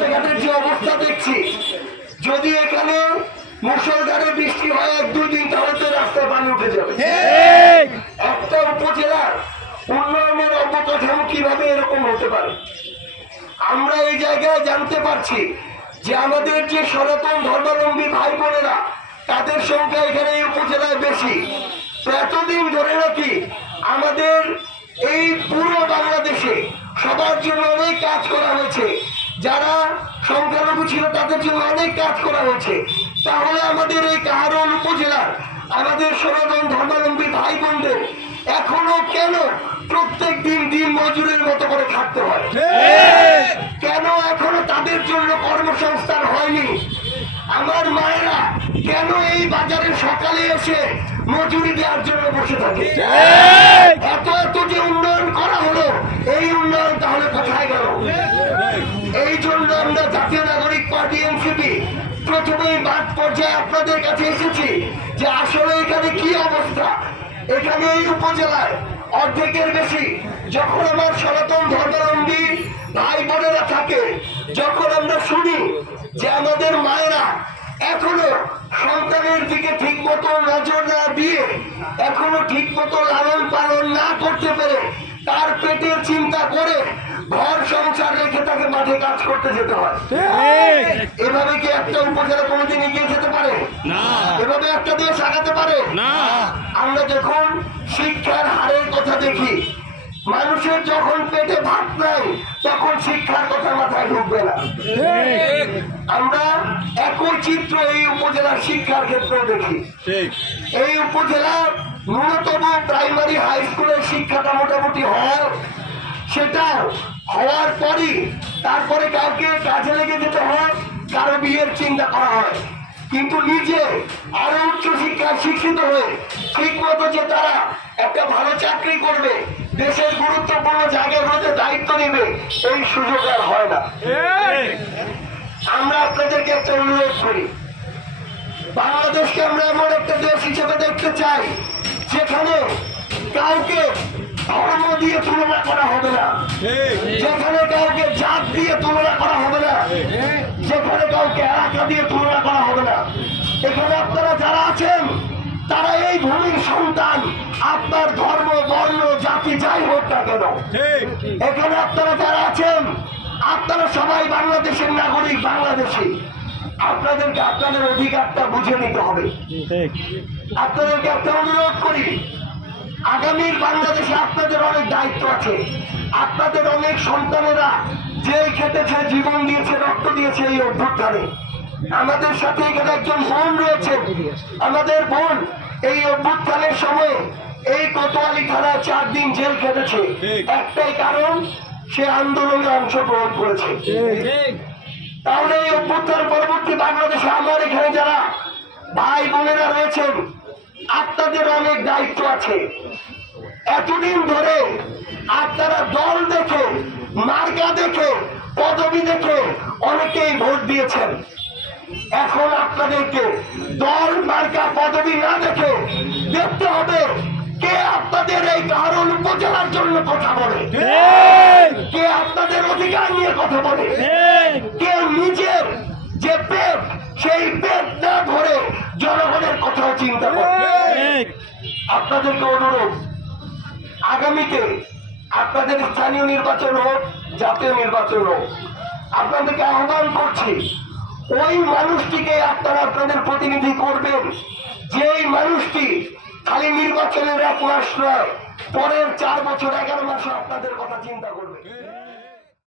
রাস্তাঘাটের যে অবস্থা দেখছি যদি এখানে মুসলধারে বৃষ্টি হয় এক দুই দিন তাহলে তো রাস্তায় পানি উঠে যাবে। একটা উপজেলার উন্নয়নের অবকাঠামো কীভাবে এরকম হতে পারে? আমরা এই জায়গায় জানতে পারছি যে আমাদের যে সনাতন ধর্মাবলম্বী ভাই বোনেরা তাদের সংখ্যা এখানে এই উপজেলায় বেশি। তো এতদিন ধরে নাকি আমাদের এই পুরো বাংলাদেশে সবার জন্য অনেক কাজ করা হয়েছে। যারা সংখ্যালঘু ছিল, তাদের জন্য অনেক কাজ করা হয়েছে। তাহলে আমাদের এই কাহারন উপজেলার, আমাদের সনাতন ধর্মাবলম্বী ভাই বোনদের এখনও কেন প্রত্যেক দিন দিন মজুরের মতো করে থাকতে হয়? কেন এখনও তাদের জন্য কর্মসংস্থান হয়নি? আমার মায়েরা কেন এই বাজারে সকালে এসে মজুরি দেওয়ার জন্য বসে থাকে? এত এত যে মাঠ পর্যায়ে আপনাদের কাছে এসেছি যে আসলে এখানে কি অবস্থা? এখানে এই উপজেলায় অর্ধেকের বেশি যখন আমার সনাতন ধর্মাবলম্বী ভাই বোনেরা থাকে, যখন আমরা শুনি যে আমাদের মায়েরা এখনও সন্তানের দিকে ঠিক মতো নজর না দিয়ে এখনও ঠিক মতো লালন পালন না করতে পেরে তার পেটের চিন্তা করে ঘর করতে যেতে হয়। এভাবে কি একটা উপজেলা কোনোদিন এগিয়ে যেতে পারে? না। এভাবে একটা দেশ আগাতে পারে? না। আমরা যখন শিক্ষার হারের কথা দেখি মানুষের যখন পেটে ভাত নাই তখন শিক্ষার কথা মাথায় ঢুকবে না। আমরা একই চিত্র এই উপজেলার শিক্ষার ক্ষেত্রে দেখি। ঠিক। এই উপজেলা ন্যূনতম প্রাইমারি হাই স্কুলের শিক্ষাটা মোটামুটি হয়। সেটা হওয়ার পরই তারপরে কাউকে কাজে লেগে যেতে হয় কারও বিয়ের চিন্তা করা হয়। কিন্তু নিজে আরও উচ্চ শিক্ষায় শিক্ষিত হয়ে ঠিক মতো যে তারা একটা ভালো চাকরি করবে দেশের গুরুত্বপূর্ণ জায়গাগুলোতে দায়িত্ব নেবে এই সুযোগ আর হয় না। আমরা আপনাদেরকে একটা অনুরোধ করি। বাংলাদেশকে আমরা এমন একটা দেশ হিসেবে দেখতে চাই যেখানে কাউকে ধর্ম দিয়ে তুলনা করা হবে না। যেখানে কাউকে দিয়ে তুলনা করা হবে না। যেখানে কাউকে এলাকা দিয়ে তুলনা করা হবে না। এখানে আপনারা যারা আছেন তারা এই ভূমির সন্তান। আপনার ধর্ম বর্ণ জাতি যাই হোক না কেন। এখানে আপনারা যারা আছেন আপনারা সবাই বাংলাদেশের নাগরিক বাংলাদেশি। আপনাদেরকে আপনাদের অধিকারটা বুঝে নিতে হবে। আপনাদেরকে একটা অনুরোধ করি আগামীর বাংলাদেশে আপনাদের অনেক দায়িত্ব আছে। আপনাদের অনেক সন্তানেরা জেল খেটেছে জীবন দিয়েছে রক্ত দিয়েছে এই অভ্যুত্থানে। আমাদের সাথে এখানে একজন বোন রয়েছে। আমাদের বোন এই অভ্যুত্থানের সময় এই কোতোয়ালি থানায় চার দিন জেল খেটেছে। একটাই কারণ সে আন্দোলনে অংশগ্রহণ করেছে। তাহলে এই অভ্যুত্থান পরবর্তী বাংলাদেশে আমার এখানে যারা ভাই বোনেরা রয়েছেন আপনাদের অনেক দায়িত্ব আছে। এতদিন ধরে আপনারা দল দেখে মার্কা দেখে পদবি দেখে অনেকেই ভোট দিয়েছেন। এখন আপনাদেরকে দল মার্কা পদবি না দেখে দেখতে হবে কে আপনাদের এই কারণ উপজেলার জন্য কথা বলে। কে আপনাদের অধিকার নিয়ে কথা বলে। কে নিজের যে পেট সেই পেট না ধরে জনগণের কথা চিন্তা করে। আপনাদেরকে অনুরোধ আগামীতে আপনাদের স্থানীয় নির্বাচন হোক, জাতীয় নির্বাচন হোক, আপনাদেরকে আহ্বান করছি, ওই মানুষটিকে আপনারা আপনাদের প্রতিনিধি করবেন। যেই মানুষটি খালি নির্বাচনের এক মাস নয়, পরের চার বছর, এগারো মাসে আপনাদের কথা চিন্তা করবে।